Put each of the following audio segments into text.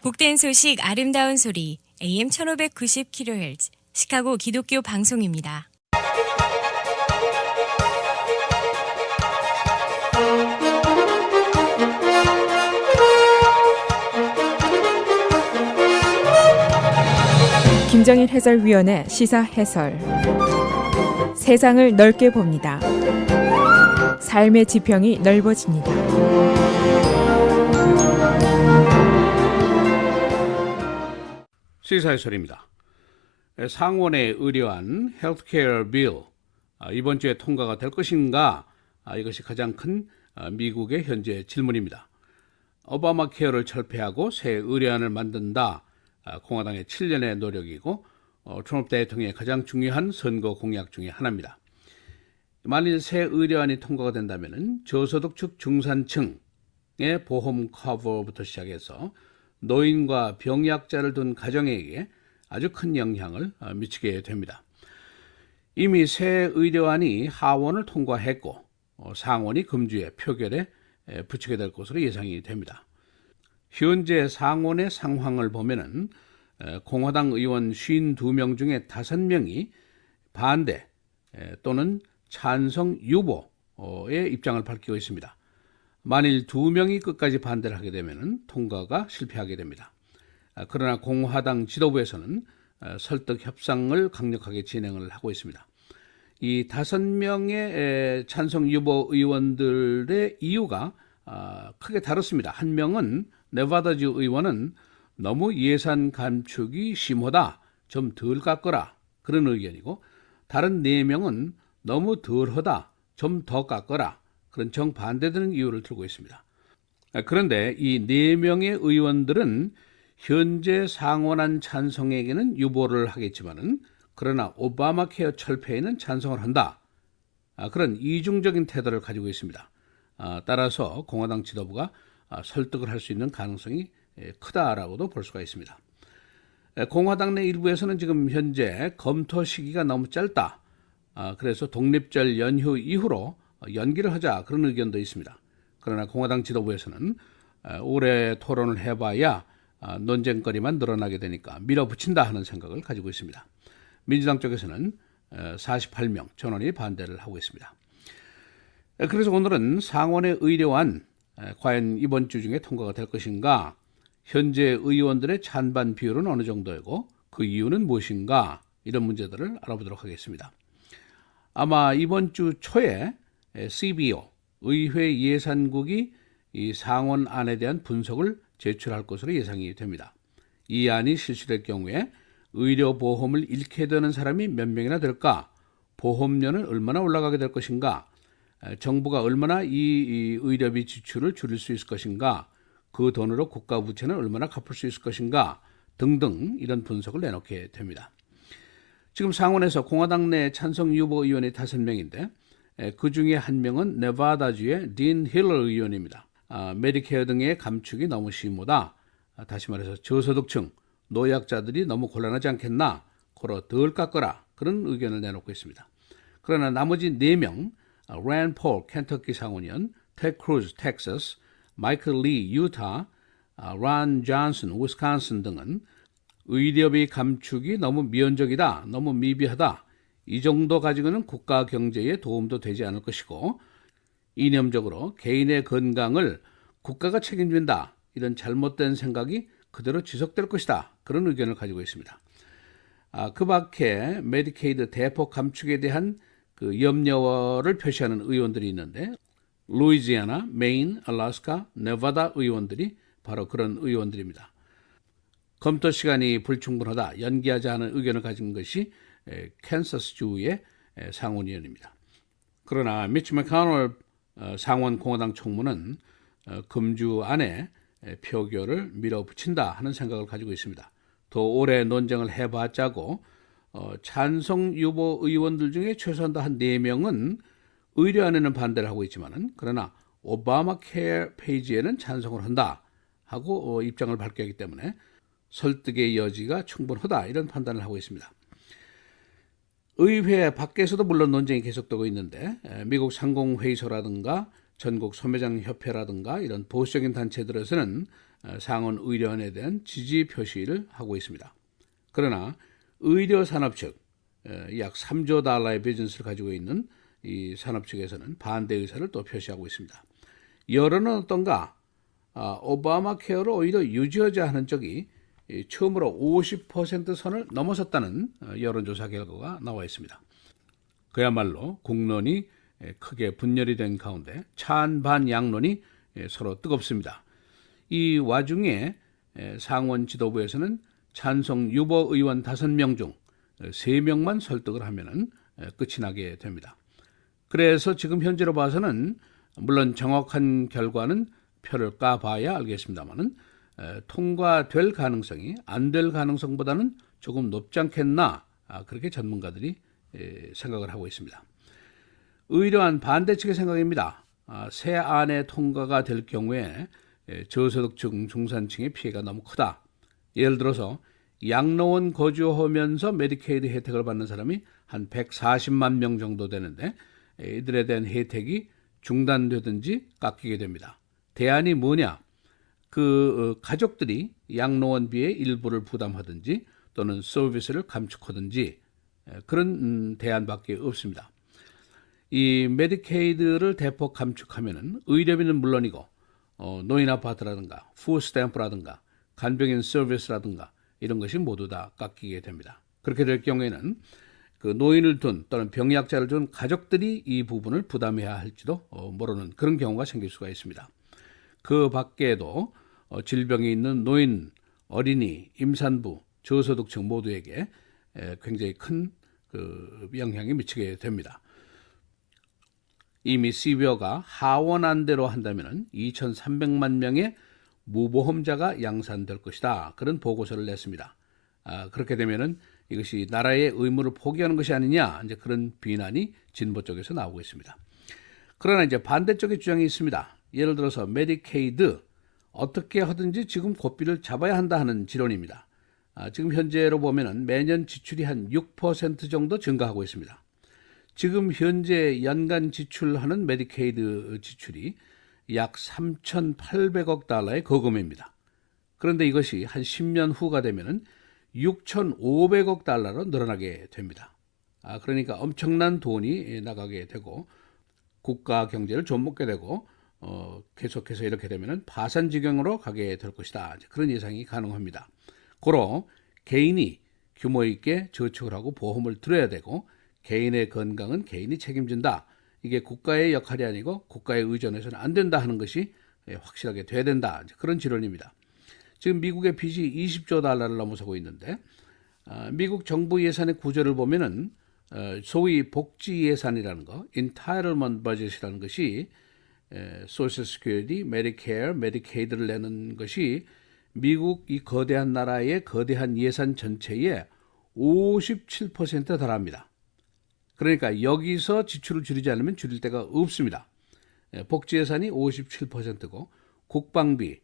복된 소식 아름다운 소리 AM 1590kHz 시카고 기독교 방송입니다. 김정일 해설위원의 시사 해설. 세상을 넓게 봅니다. 삶의 지평이 넓어집니다. 시사해설입니다. 상원에 의뢰한 헬스케어 빌, 이번 주에 통과가 될 것인가? 이것이 가장 큰 미국의 현재 질문입니다. 오바마 케어를 철폐하고 새 의뢰안을 만든다. 공화당의 7년의 노력이고 트럼프 대통령의 가장 중요한 선거 공약 중에 하나입니다. 만일 새 의뢰안이 통과가 된다면 저소득층 중산층의 보험 커버부터 시작해서 노인과 병약자를 둔 가정에게 아주 큰 영향을 미치게 됩니다. 이미 새 의료안이 하원을 통과했고 상원이 금주에 표결에 붙이게 될 것으로 예상이 됩니다. 현재 상원의 상황을 보면은 공화당 의원 52명 중에 5명이 반대 또는 찬성 유보의 입장을 밝히고 있습니다. 만일 2명이 끝까지 반대를 하게 되면 통과가 실패하게 됩니다. 그러나 공화당 지도부에서는 설득 협상을 강력하게 진행을 하고 있습니다. 이 5명의 찬성 유보 의원들의 이유가 크게 다릅니다. 한 명은 네바다주 의원은 너무 예산 감축이 심하다, 좀 덜 깎거라 그런 의견이고, 다른 4명은 너무 덜하다, 좀 더 깎거라 그런 정반대되는 이유를 들고 있습니다. 그런데 이 4명의 의원들은 현재 상원안 찬성에게는 유보를 하겠지만은 그러나 오바마 케어 철폐에는 찬성을 한다. 그런 이중적인 태도를 가지고 있습니다. 따라서 공화당 지도부가 설득을 할 수 있는 가능성이 크다라고도 볼 수가 있습니다. 공화당 내 일부에서는 지금 현재 검토 시기가 너무 짧다. 그래서 독립절 연휴 이후로 연기를 하자 그런 의견도 있습니다. 그러나 공화당 지도부에서는 올해 토론을 해봐야 논쟁거리만 늘어나게 되니까 밀어붙인다 하는 생각을 가지고 있습니다. 민주당 쪽에서는 48명 전원이 반대를 하고 있습니다. 그래서 오늘은 상원의 의료안 과연 이번 주 중에 통과가 될 것인가, 현재 의원들의 찬반 비율은 어느 정도이고 그 이유는 무엇인가, 이런 문제들을 알아보도록 하겠습니다. 아마 이번 주 초에 CBO 의회 예산국이 이 상원안에 대한 분석을 제출할 것으로 예상이 됩니다. 이 안이 실시될 경우에 의료보험을 잃게 되는 사람이 몇 명이나 될까, 보험료는 얼마나 올라가게 될 것인가, 정부가 얼마나 이 의료비 지출을 줄일 수 있을 것인가, 그 돈으로 국가 부채는 얼마나 갚을 수 있을 것인가 등등 이런 분석을 내놓게 됩니다. 지금 상원에서 공화당 내 찬성 유보 의원이 5명인데 그 중에 한 명은 네바다주의 딘 힐러 의원입니다. 메디케어 등의 감축이 너무 심하다. 다시 말해서 저소득층, 노약자들이 너무 곤란하지 않겠나, 고로 덜 깎거라 그런 의견을 내놓고 있습니다. 그러나 나머지 4명, 랜 폴 켄터키 상원의원, 텍 크루즈 텍사스, 마이클 리 유타, 란 존슨 위스콘신 등은 의료비 감축이 너무 미온적이다, 너무 미비하다, 이 정도 가지고는 국가 경제에 도움도 되지 않을 것이고 이념적으로 개인의 건강을 국가가 책임진다, 이런 잘못된 생각이 그대로 지속될 것이다, 그런 의견을 가지고 있습니다. 그 밖에 메디케이드 대폭 감축에 대한 그 염려를 표시하는 의원들이 있는데 루이지애나, 메인, 알래스카, 네바다 의원들이 바로 그런 의원들입니다. 검토 시간이 불충분하다, 연기하자 하는 의견을 가진 것이 캔서스주의 상원의원입니다. 그러나 미치 맥코넬 상원 공화당 총무는 금주 안에 표결을 밀어붙인다 하는 생각을 가지고 있습니다. 더 오래 논쟁을 해봤자고 찬성 유보 의원들 중에 최소한 한 4명은 의료안에는 반대를 하고 있지만은 그러나 오바마 케어 페이지에는 찬성을 한다 하고 입장을 밝혔기 때문에 설득의 여지가 충분하다, 이런 판단을 하고 있습니다. 의회 밖에서도 물론 논쟁이 계속되고 있는데 미국 상공회의소라든가 전국 소매장 협회라든가 이런 보수적인 단체들에서는 상원 의료안에 대한 지지 표시를 하고 있습니다. 그러나 의료 산업 측, 약 3조 달러의 비즈니스를 가지고 있는 이 산업 측에서는 반대 의사를 또 표시하고 있습니다. 여론은 어떤가? 오바마 케어를 오히려 유지하자 하는 쪽이 처음으로 50% 선을 넘어섰다는 여론조사 결과가 나와 있습니다. 그야말로 국론이 크게 분열이 된 가운데 찬반 양론이 서로 뜨겁습니다. 이 와중에 상원 지도부에서는 찬성 유보 의원 5명 중 3명만 설득을 하면은 끝이 나게 됩니다. 그래서 지금 현재로 봐서는 물론 정확한 결과는 표를 까봐야 알겠습니다만은 통과될 가능성이 안 될 가능성보다는 조금 높지 않겠나, 그렇게 전문가들이 생각을 하고 있습니다. 의료안 반대 측의 생각입니다. 새 안에 통과가 될 경우에 저소득층 중산층의 피해가 너무 크다. 예를 들어서 양로원 거주하면서 메디케이드 혜택을 받는 사람이 한 140만 명 정도 되는데 이들에 대한 혜택이 중단되든지 깎이게 됩니다. 대안이 뭐냐? 가족들이 양로원비의 일부를 부담하든지 또는 서비스를 감축하든지 그런 대안밖에 없습니다. 이 메디케이드를 대폭 감축하면은 의료비는 물론이고 노인 아파트라든가 푸스탬프라든가 간병인 서비스라든가 이런 것이 모두 다 깎이게 됩니다. 그렇게 될 경우에는 그 노인을 둔 또는 병약자를 둔 가족들이 이 부분을 부담해야 할지도 모르는 그런 경우가 생길 수가 있습니다. 그 밖에도 질병이 있는 노인, 어린이, 임산부, 저소득층 모두에게 굉장히 큰 영향이 미치게 됩니다. 이미 시비어가 하원안대로 한다면 2,300만 명의 무보험자가 양산될 것이다. 그런 보고서를 냈습니다. 그렇게 되면은 이것이 나라의 의무를 포기하는 것이 아니냐, 이제 그런 비난이 진보 쪽에서 나오고 있습니다. 그러나 이제 반대쪽의 주장이 있습니다. 예를 들어서 메디케이드 어떻게 하든지 지금 고삐를 잡아야 한다 하는 지론입니다. 지금 현재로 보면은 매년 지출이 한 6% 정도 증가하고 있습니다. 지금 현재 연간 지출하는 메디케이드 지출이 약 3,800억 달러의 거금입니다. 그런데 이것이 한 10년 후가 되면은 6,500억 달러로 늘어나게 됩니다. 그러니까 엄청난 돈이 나가게 되고 국가 경제를 좀먹게 되고 계속해서 이렇게 되면은 파산지경으로 가게 될 것이다. 그런 예상이 가능합니다. 고로 개인이 규모 있게 저축을 하고 보험을 들어야 되고 개인의 건강은 개인이 책임진다. 이게 국가의 역할이 아니고 국가에 의존해서는 안 된다 하는 것이 확실하게 돼야 된다. 그런 지론입니다. 지금 미국의 빚이 20조 달러를 넘어서고 있는데 미국 정부 예산의 구조를 보면은 소위 복지 예산이라는 거, entitlement budget이라는 것이 Social Security, Medicare, Medicaid를 내는 것이 미국 이 거대한 나라의 거대한 예산 전체의 57%에 달합니다. 그러니까 여기서 지출을 줄이지 않으면 줄일 데가 없습니다. 복지 예산이 57%고 국방비,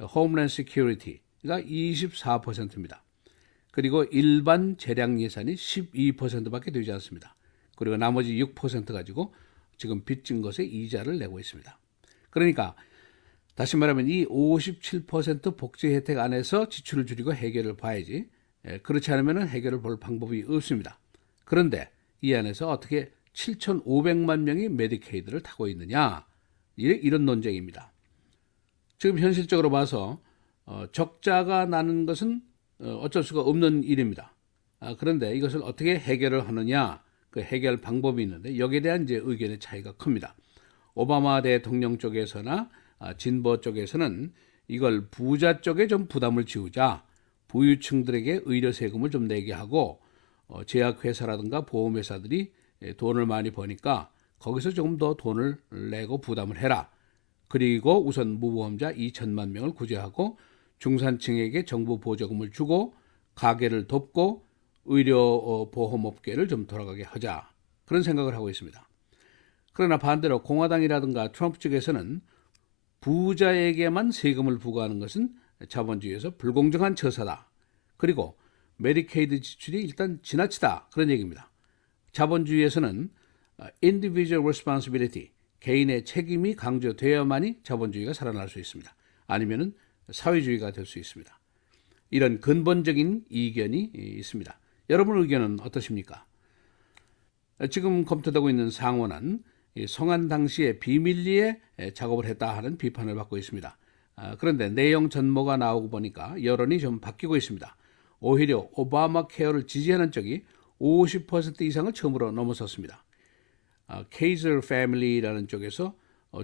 Homeland Security가 24%입니다. 그리고 일반 재량 예산이 12%밖에 되지 않습니다. 그리고 나머지 6% 가지고 지금 빚진 것에 이자를 내고 있습니다. 그러니까 다시 말하면 이 57% 복지 혜택 안에서 지출을 줄이고 해결을 봐야지, 그렇지 않으면 해결을 볼 방법이 없습니다. 그런데 이 안에서 어떻게 7,500만 명이 메디케이드를 타고 있느냐, 이런 논쟁입니다. 지금 현실적으로 봐서 적자가 나는 것은 어쩔 수가 없는 일입니다. 그런데 이것을 어떻게 해결을 하느냐, 그 해결 방법이 있는데 여기에 대한 이제 의견의 차이가 큽니다. 오바마 대통령 쪽에서나 진보 쪽에서는 이걸 부자 쪽에 좀 부담을 지우자, 부유층들에게 의료 세금을 좀 내게 하고 제약회사라든가 보험회사들이 돈을 많이 버니까 거기서 조금 더 돈을 내고 부담을 해라. 그리고 우선 무보험자 2천만 명을 구제하고 중산층에게 정부 보조금을 주고 가게를 돕고 의료 보험업계를 좀 돌아가게 하자, 그런 생각을 하고 있습니다. 그러나 반대로 공화당이라든가 트럼프 측에서는 부자에게만 세금을 부과하는 것은 자본주의에서 불공정한 처사다. 그리고 메디케이드 지출이 일단 지나치다, 그런 얘기입니다. 자본주의에서는 individual responsibility, 개인의 책임이 강조되어야만이 자본주의가 살아날 수 있습니다. 아니면은 사회주의가 될 수 있습니다. 이런 근본적인 이견이 있습니다. 여러분 의견은 어떠십니까? 지금 검토되고 있는 상원안 성안 당시에 비밀리에 작업을 했다 하는 비판을 받고 있습니다. 그런데 내용 전모가 나오고 보니까 여론이 좀 바뀌고 있습니다. 오히려 오바마 케어를 지지하는 쪽이 50% 이상을 처음으로 넘어섰습니다. 케이저 패밀리라는 쪽에서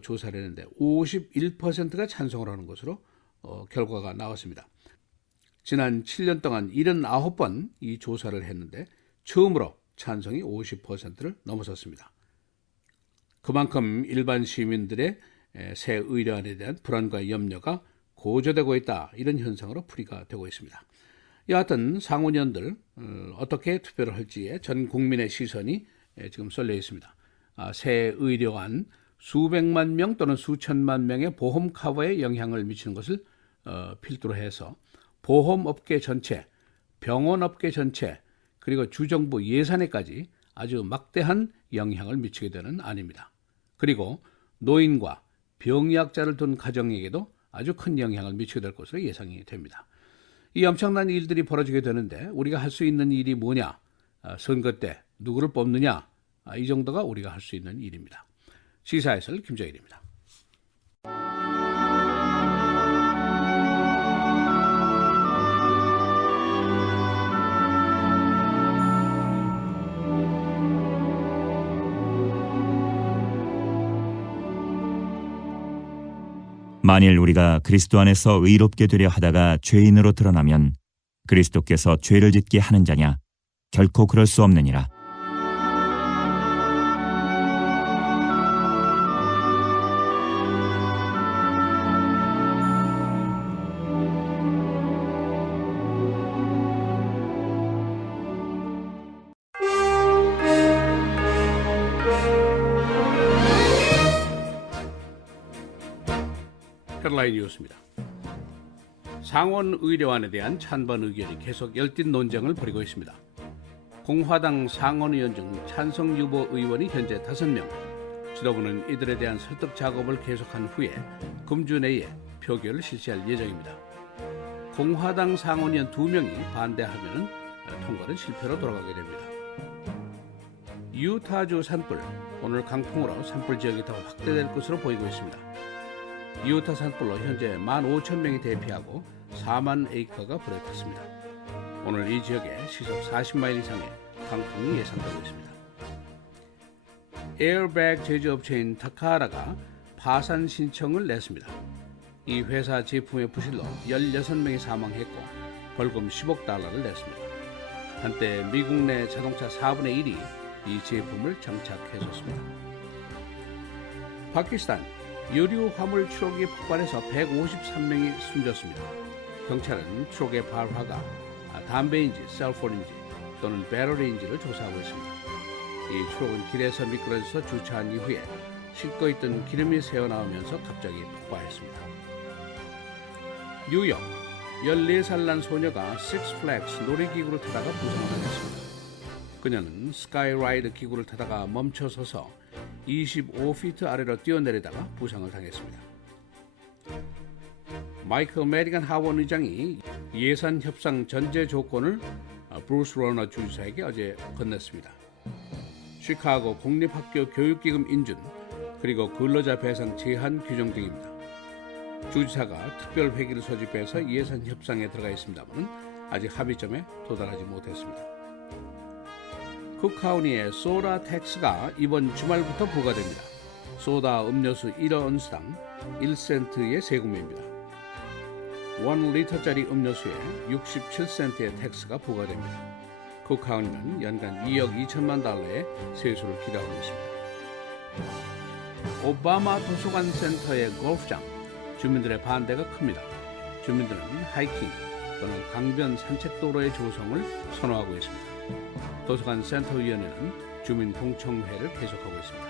조사를 했는데 51%가 찬성을 하는 것으로 결과가 나왔습니다. 지난 7년 동안 79번 이 조사를 했는데 처음으로 찬성이 50%를 넘어섰습니다. 그만큼 일반 시민들의 새 의료안에 대한 불안과 염려가 고조되고 있다, 이런 현상으로 풀이가 되고 있습니다. 여하튼 상원의원들 어떻게 투표를 할지에 전 국민의 시선이 지금 쏠려 있습니다. 새 의료안 수백만 명 또는 수천만 명의 보험 커버에 영향을 미치는 것을 필두로 해서 보험업계 전체, 병원업계 전체, 그리고 주정부 예산에까지 아주 막대한 영향을 미치게 되는 안입니다. 그리고 노인과 병약자를 둔 가정에게도 아주 큰 영향을 미치게 될 것으로 예상이 됩니다. 이 엄청난 일들이 벌어지게 되는데 우리가 할 수 있는 일이 뭐냐? 선거 때 누구를 뽑느냐? 이 정도가 우리가 할 수 있는 일입니다. 시사해설 김정일입니다. 만일 우리가 그리스도 안에서 의롭게 되려 하다가 죄인으로 드러나면 그리스도께서 죄를 짓게 하는 자냐? 결코 그럴 수 없느니라. 헤드라인 뉴스입니다. 상원 의료안에 대한 찬반 의견이 계속 열띤 논쟁을 벌이고 있습니다. 공화당 상원 의원 중 찬성 유보 의원이 현재 5명, 지도부는 이들에 대한 설득 작업을 계속한 후에 금주 내에 표결을 실시할 예정입니다. 공화당 상원 의원 2명이 반대하면 통과는 실패로 돌아가게 됩니다. 유타주 산불, 오늘 강풍으로 산불 지역이 더 확대될 것으로 보이고 있습니다. 유타 산불로 현재 15,000명이 대피하고 4만 에이커가 불에 탔습니다. 오늘 이 지역에 시속 40마일 이상의 강풍이 예상되고 있습니다. 에어백 제조업체인 타카라가 파산 신청을 냈습니다. 이 회사 제품의 부실로 16명이 사망했고 벌금 10억 달러를 냈습니다. 한때 미국 내 자동차 4분의 1이 이 제품을 장착했었습니다. 파키스탄 유류 화물 트럭이 폭발해서 153명이 숨졌습니다. 경찰은 트럭의 발화가 담배인지 셀폰인지 또는 배럴인지를 조사하고 있습니다. 이 트럭은 길에서 미끄러져서 주차한 이후에 싣고 있던 기름이 새어나오면서 갑자기 폭발했습니다. 뉴욕 14살 난 소녀가 식스플렉스 놀이기구를 타다가 부상을 당했습니다. 그녀는 스카이라이드 기구를 타다가 멈춰서서 25피트 아래로 뛰어내리다가 부상을 당했습니다. 마이클 메디건 하원 의장이 예산 협상 전제 조건을 브루스 로너 주지사에게 어제 건넸습니다. 시카고 공립학교 교육기금 인준, 그리고 근로자 배상 제한 규정 등입니다. 주지사가 특별 회기를 소집해서 예산 협상에 들어가 있습니다만 아직 합의점에 도달하지 못했습니다. 쿡카운티의 소다 텍스가 이번 주말부터 부과됩니다. 소다 음료수 1언스당 1센트의 세금입니다. 1리터짜리 음료수에 67센트의 텍스가 부과됩니다. 쿡카운티는 연간 2억 2천만 달러의 세수를 기대하고 있습니다. 오바마 도서관 센터의 골프장, 주민들의 반대가 큽니다. 주민들은 하이킹 또는 강변 산책도로의 조성을 선호하고 있습니다. 도서관 센터위원회는 주민 공청회를 계속하고 있습니다.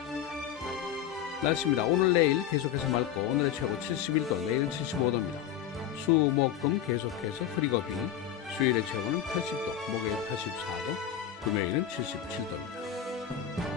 날씨입니다. 오늘 내일 계속해서 맑고 오늘의 최고 71도, 내일은 75도입니다. 수, 목, 금 계속해서 흐리고 비, 수요일의 최고는 80도, 목요일 84도, 금요일은 77도입니다.